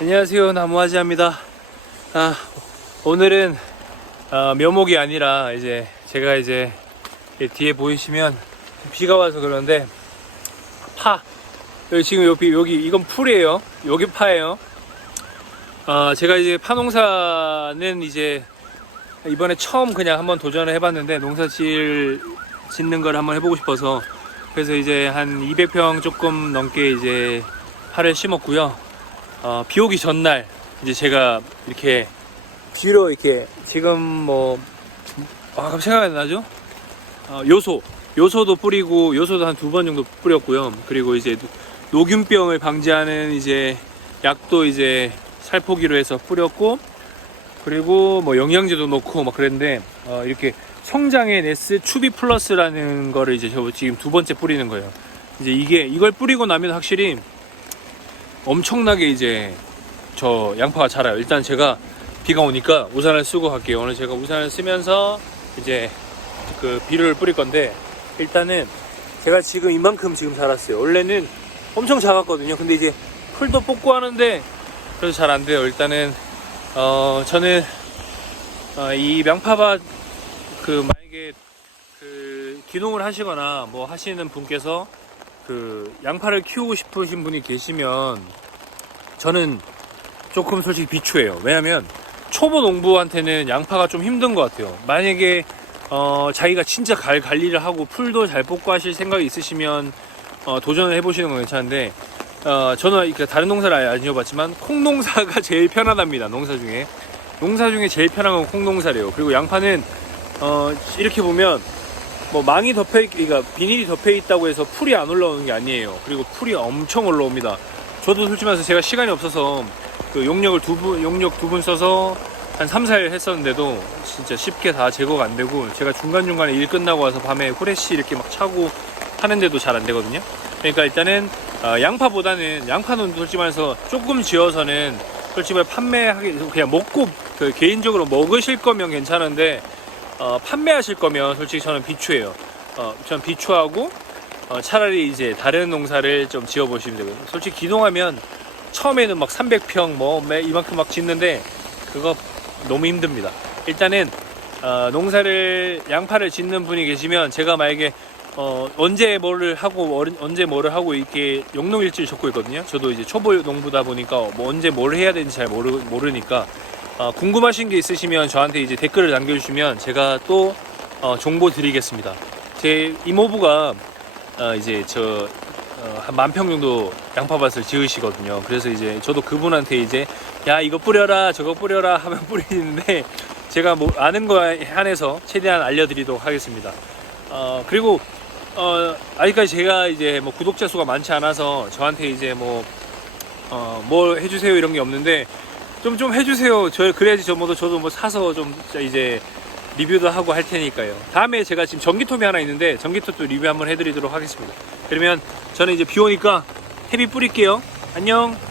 안녕하세요. 나무아지입니다. 아, 오늘은 어, 묘목이 아니라 이제 제가 이제 이 뒤에 보이시면 비가 와서 그런데 파. 여기 지금 여기 여기 이건 풀이에요. 여기 파예요. 아 제가 이제 파농사는 이제 이번에 처음 그냥 한번 도전을 해봤는데 농사 질 짓는 걸 한번 해보고 싶어서 그래서 이제 한 200평 조금 넘게 이제 파를 심었고요. 어, 비 오기 전날 이제 제가 이렇게 비로 이렇게 지금 뭐 아, 갑자기 생각이 안 나죠? 어, 요소 요소도 뿌리고 요소도 한 두 번 정도 뿌렸고요. 그리고 이제 녹균병을 방지하는 이제 약도 이제 살포기로 해서 뿌렸고 그리고 뭐 영양제도 넣고 막 그랬는데 어, 이렇게 성장의 네스 추비 플러스라는 거를 이제 저 지금 두 번째 뿌리는 거예요. 이제 이게 이걸 뿌리고 나면 확실히 엄청나게 이제 저 양파가 자라요. 일단 제가 비가 오니까 우산을 쓰고 갈게요. 오늘 제가 우산을 쓰면서 이제 그 비료를 뿌릴 건데 일단은 제가 지금 이만큼 지금 자랐어요. 원래는 엄청 작았거든요. 근데 이제 풀도 뽑고 하는데 그래서 잘안 돼요. 일단은 어 저는 어, 이 명파밭 그 만약에 그 기농을 하시거나 뭐 하시는 분께서 그 양파를 키우고 싶으신 분이 계시면 저는 조금 솔직히 비추해요. 왜냐면 초보 농부한테는 양파가 좀 힘든 것 같아요. 만약에 어, 자기가 진짜 갈 관리를 하고 풀도 잘 뽑고 하실 생각이 있으시면 어, 도전을 해보시는 건 괜찮은데 어, 저는 다른 농사를 안 지어봤지만 콩 농사가 제일 편하답니다. 농사 중에 농사 중에 제일 편한 건 콩 농사래요. 그리고 양파는 어, 이렇게 보면 뭐 망이 덮여 있, 그러니까 비닐이 덮여 있다고 해서 풀이 안 올라오는 게 아니에요. 그리고 풀이 엄청 올라옵니다. 저도 솔직히 말해서 제가 시간이 없어서 그 용력을 두 분, 용력 두 분 써서 한 3, 4일 했었는데도 진짜 쉽게 다 제거가 안 되고 제가 중간중간에 일 끝나고 와서 밤에 후레쉬 이렇게 막 차고 하는데도 잘 안 되거든요. 그러니까 일단은 어, 양파보다는 양파는 솔직히 말해서 조금 지어서는 솔직히 말해 판매하기 그냥 먹고 그 개인적으로 먹으실 거면 괜찮은데 어, 판매하실 거면 솔직히 저는 비추해요. 어, 전 비추하고 어, 차라리 이제 다른 농사를 좀 지어보시면 되고요. 솔직히 기농하면 처음에는 막 300평 뭐 매- 이만큼 막 짓는데 그거 너무 힘듭니다. 일단은 어, 농사를 양파를 짓는 분이 계시면 제가 만약에 어, 언제 뭐를 하고 언제 뭐를 하고 이렇게 용농일지를 적고 있거든요. 저도 이제 초보 농부다 보니까 뭐 언제 뭘 해야 되는지 잘 모르, 모르니까 어, 궁금하신 게 있으시면 저한테 이제 댓글을 남겨주시면 제가 또 어, 정보 드리겠습니다. 제 이모부가 어, 이제 저 어, 한만 평 정도 양파밭을 지으시거든요. 그래서 이제 저도 그분한테 이제 야 이거 뿌려라 저거 뿌려라 하면 뿌리는데 제가 뭐 아는 거에 한해서 최대한 알려드리도록 하겠습니다. 어, 그리고 어, 아직까지 제가 이제 뭐 구독자 수가 많지 않아서 저한테 이제 뭐 어, 뭘 해주세요 이런 게 없는데 좀 좀 해주세요. 저 그래야지 저 뭐도 저도 뭐 사서 좀 이제 리뷰도 하고 할 테니까요. 다음에 제가 지금 전기톱이 하나 있는데 전기톱도 리뷰 한번 해드리도록 하겠습니다. 그러면 저는 이제 비 오니까 헤비 뿌릴게요. 안녕.